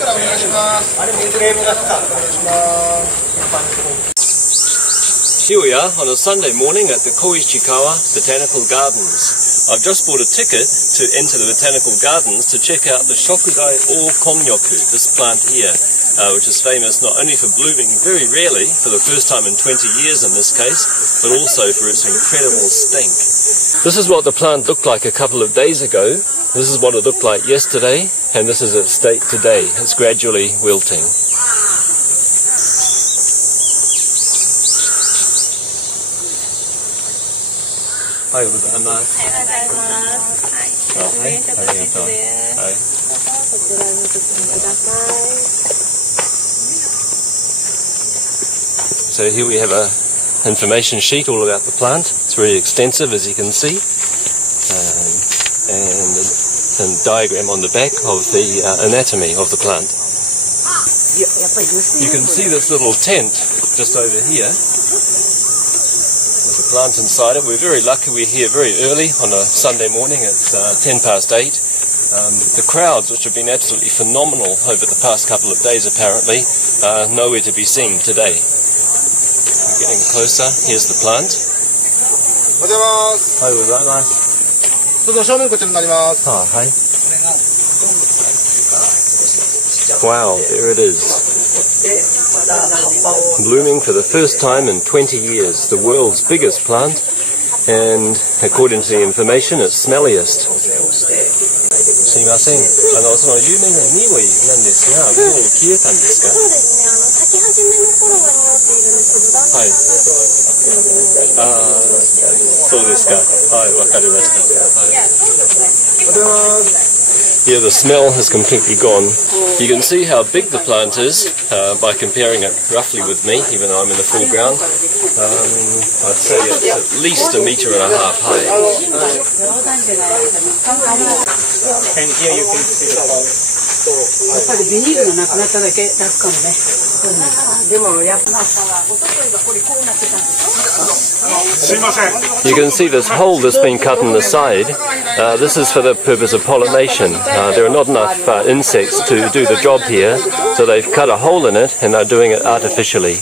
Here we are on a Sunday morning at the Koishikawa Botanical Gardens. I've just bought a ticket to enter the Botanical Gardens to check out the Shokudai okoon nyaku, this plant here, which is famous not only for blooming very rarely, for the first time in 20 years in this case, but also for its incredible stink. This is what the plant looked like a couple of days ago. This is what it looked like yesterday, and this is its state today. It's gradually wilting. Hi, So here we have an information sheet all about the plant. It's very extensive, as you can see, and a diagram on the back of the anatomy of the plant. You can see this little tent just over here. The plant inside it. We're very lucky we're here very early on a Sunday morning. It's 8:10. The crowds, which have been absolutely phenomenal over the past couple of days apparently, are nowhere to be seen today. We're getting closer. Here's the plant. Wow, there it is. Blooming for the first time in 20 years, the world's biggest plant, and according to the information, it's smelliest. すみません。その有名な匂いなんですが、もう消えたんですか？そうですね。咲き始めの頃は匂っているんですけど、だんだんそうですか。はい、わかりました。Here the smell has completely gone. You can see how big the plant is by comparing it roughly with me, even though I'm in the foreground. I'd say it's at least 1.5 meters high. And here you can see the pond. やっぱりビニールがなくなっただけ楽かもね。でもやっぱおとといはこれこうなってたんです。すいません。You can see this hole that's been cut in the side. This is for the purpose of pollination. There are not enough insects to do the job here, so they've cut a hole in it and are doing it artificially.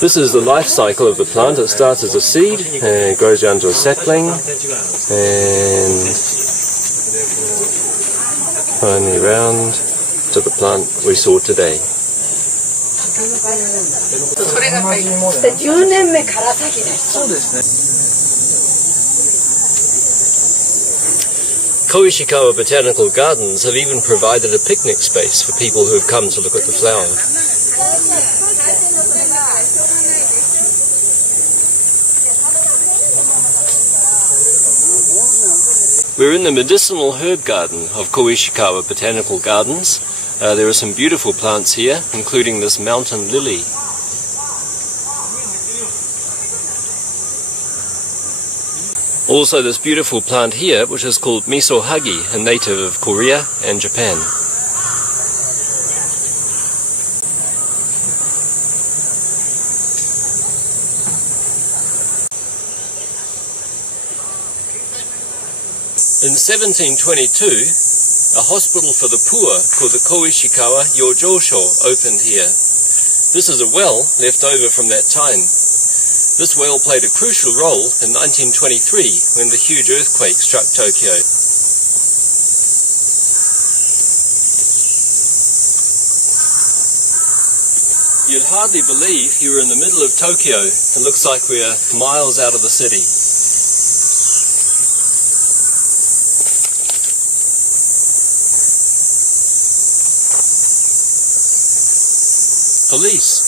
This is the life cycle of the plant. It starts as a seed and grows down to a sapling and finally round to the plant we saw today. Koishikawa Botanical Gardens have even provided a picnic space for people who have come to look at the flower. We're in the medicinal herb garden of Koishikawa Botanical Gardens. There are some beautiful plants here, including this mountain lily. Also this beautiful plant here, which is called misohagi, a native of Korea and Japan. In 1722, a hospital for the poor called the Koishikawa Yojosho opened here. This is a well left over from that time. This well played a crucial role in 1923 when the huge earthquake struck Tokyo. You'd hardly believe you were in the middle of Tokyo. It looks like we're miles out of the city. Police.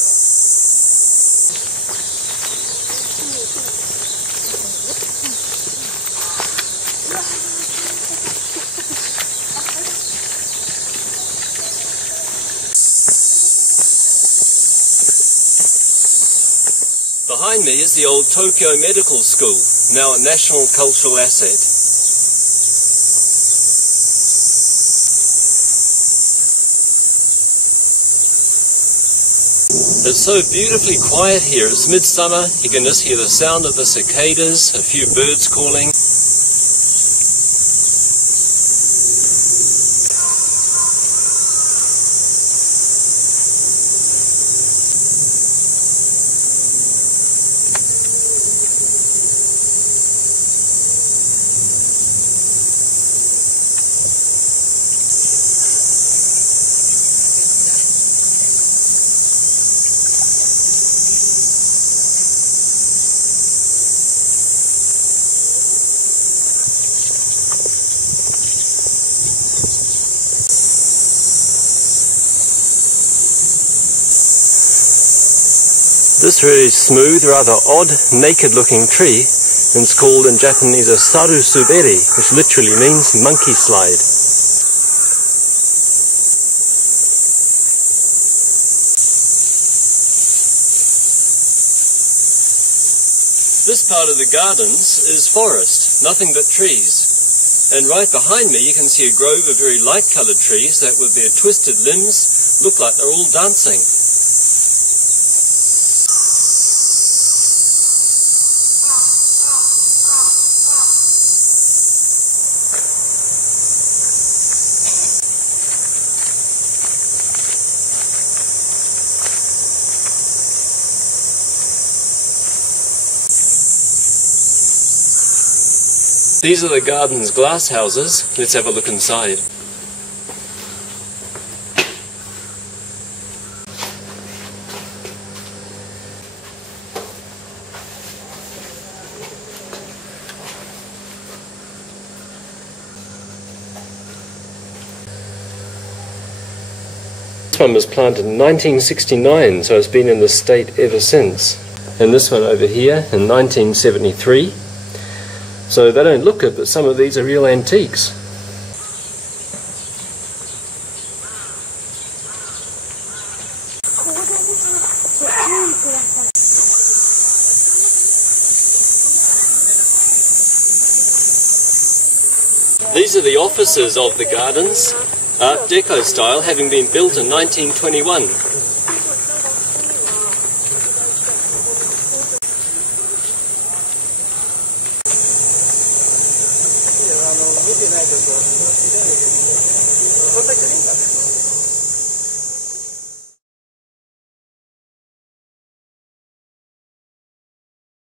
Behind me is the old Tokyo Medical School, now a national cultural asset. It's so beautifully quiet here. It's midsummer. You can just hear the sound of the cicadas, a few birds calling. This very smooth, rather odd, naked-looking tree is called in Japanese a sarusuberi, which literally means monkey slide. This part of the gardens is forest, nothing but trees. And right behind me you can see a grove of very light-coloured trees that with their twisted limbs look like they're all dancing. These are the garden's glass houses. Let's have a look inside. This one was planted in 1969, so it's been in the state ever since. And this one over here in 1973. So they don't look good, but some of these are real antiques. These are the offices of the gardens, Art Deco style, having been built in 1921.